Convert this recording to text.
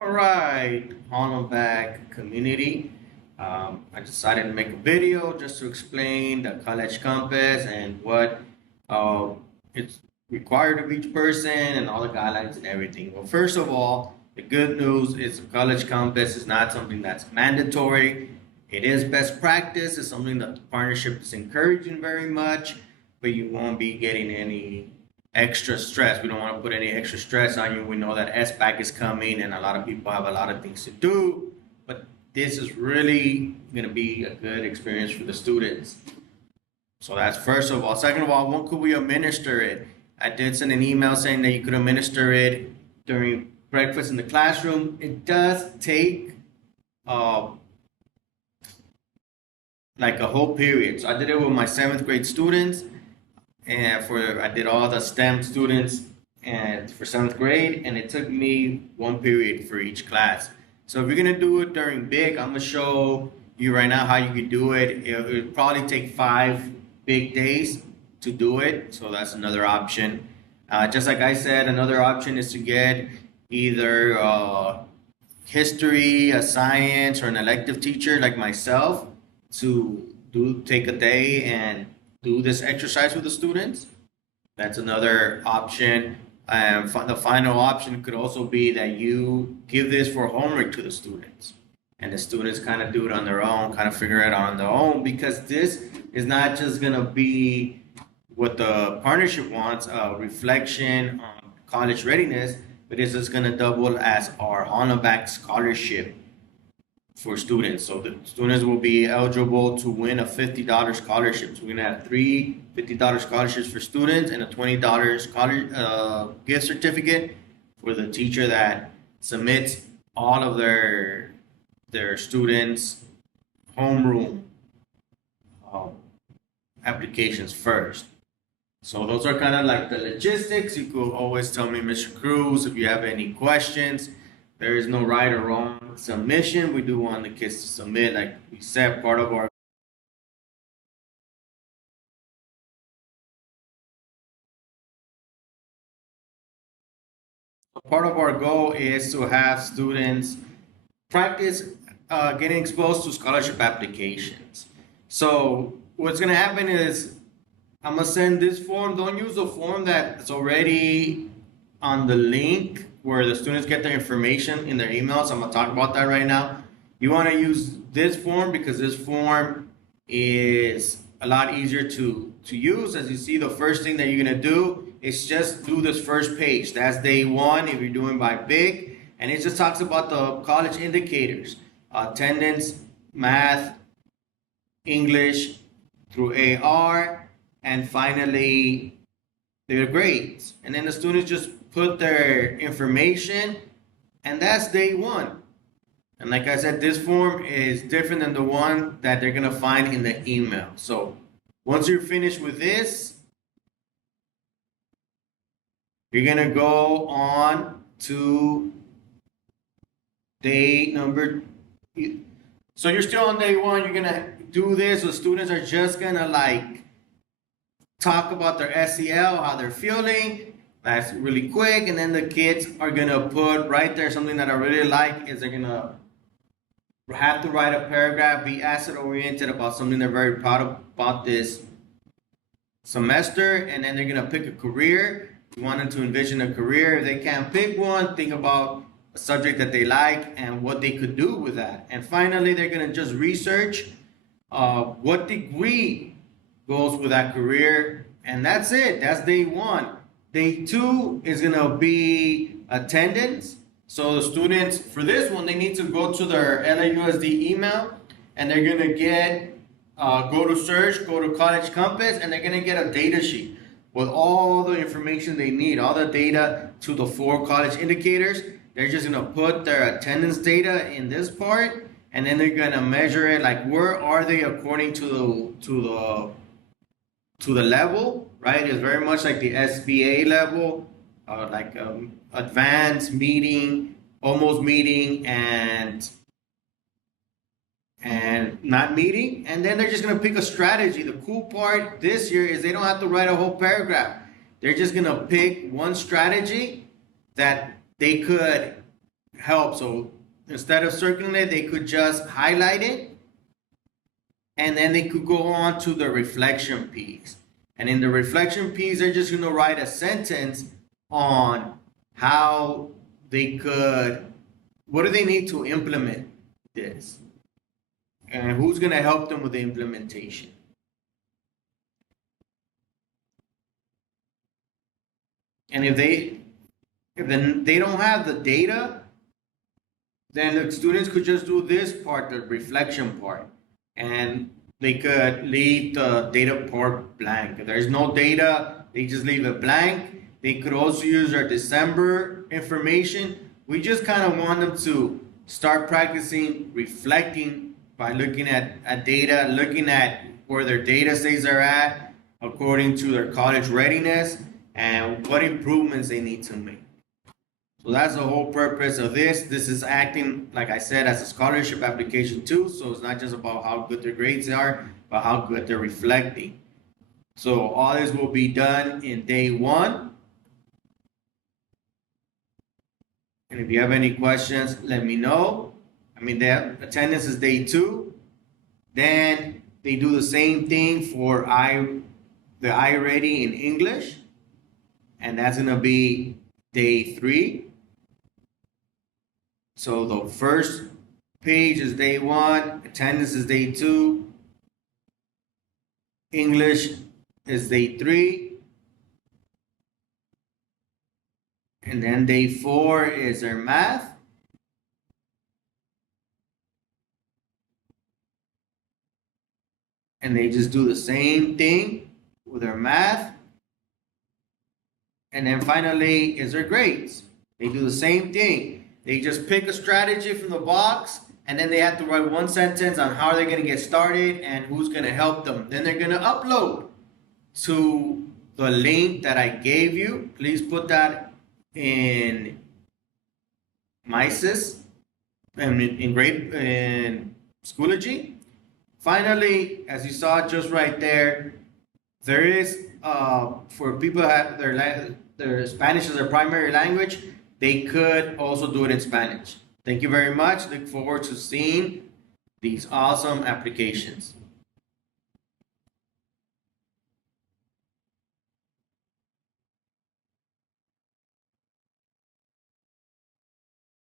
All right, back community. I decided to make a video just to explain the college compass and what uh, it's required of each person and all the guidelines and everything. Well, first of all, the good news is the college compass is not something that's mandatory. It is best practice. It's something that the partnership is encouraging very much, but you won't be getting any extra stress. We don't want to put any extra stress on you. We know that SBAC is coming and a lot of people have a lot of things to do, but this is really going to be a good experience for the students. So that's first of all. Second of all, when could we administer it? I did send an email saying that you could administer it during breakfast in the classroom. It does take uh, like a whole period. So I did it with my seventh grade students and I did all the STEM students and for seventh grade, and it took me one period for each class. So if you're gonna do it during big, I'm gonna show you right now how you can do it. It'll probably take 5 big days to do it, so that's another option. Just like I said, another option is to get either history, a science, or an elective teacher like myself to do take a day and do this exercise with the students. That's another option. The final option could also be that you give this for homework to the students. And the students kind of do it on their own, kind of figure it out on their own, because this is not just going to be what the partnership wants, a reflection on college readiness, but this is going to double as our on-a-back scholarship for students. So the students will be eligible to win a $50 scholarship. So we're gonna have three $50 scholarships for students and a $20 gift certificate for the teacher that submits all of their students' homeroom um, applications first. So those are kind of like the logistics. You could always tell me, Mr. Cruz, if you have any questions. There is no right or wrong submission. We do want the kids to submit. Like we said, part of our goal is to have students practice getting exposed to scholarship applications. So what's gonna happen is I'm gonna send this form. Don't use a form that's already on the link where the students get their information in their emails. I'm gonna talk about that right now. You want to use this form because this form is a lot easier to use. As you see, the first thing that you're gonna do is just do this first page. That's day one if you're doing by big, and it just talks about the college indicators: attendance, math, English through AR, and finally their grades. And then the students just put their information, and that's day one. And like I said, this form is different than the one that they're gonna find in the email. So once you're finished with this, you're gonna go on to day number. So you're still on day one. You're gonna do this. So students are just gonna like talk about their SEL, how they're feeling. That's really quick. And then the kids are gonna put right there something that I really like is they're gonna have to write a paragraph, be asset oriented about something they're very proud of about this semester, and then they're gonna pick a career. You want them to envision a career. If they can't pick one, think about a subject that they like and what they could do with that. And finally, they're gonna just research what degree goes with that career, and that's it. That's day one. Day two is gonna be attendance. So the students for this one, they need to go to their LAUSD email, and they're gonna get go to search, go to College Compass, and they're gonna get a data sheet with all the information they need, all the data to the 4 college indicators. They're just gonna put their attendance data in this part, and then they're gonna measure it like where are they according to the level, right? It's very much like the SBA level, like advanced meeting, almost meeting, and not meeting. And then they're just gonna pick a strategy. The cool part this year is they don't have to write a whole paragraph. They're just gonna pick one strategy that they could help. So instead of circling it, they could just highlight it, and then they could go on to the reflection piece. And in the reflection piece, they're just going to write a sentence on how they could, what do they need to implement this? And who's going to help them with the implementation? And if then they don't have the data, then the students could just do this part, the reflection part, and they could leave the data part blank. If there's no data, they just leave it blank. They could also use their December information. We just kind of want them to start practicing reflecting by looking at data, looking at where their data sets are at according to their college readiness and what improvements they need to make. So that's the whole purpose of this. This is acting, like I said, as a scholarship application too. So it's not just about how good their grades are, but how good they're reflecting. So all this will be done in day one. And if you have any questions, let me know. I mean, their attendance is day two. Then they do the same thing for the iReady in English. And that's gonna be day three. So the first page is day one, attendance is day two, English is day three, and then day four is their math. And they just do the same thing with their math. And then finally is their grades. They do the same thing. They just pick a strategy from the box, and then they have to write one sentence on how they're going to get started and who's going to help them. Then they're going to upload to the link that I gave you. Please put that in MySys and in Schoology. Finally, as you saw just right there, there is for people who have their Spanish as their primary language, they could also do it in Spanish. Thank you very much. Look forward to seeing these awesome applications.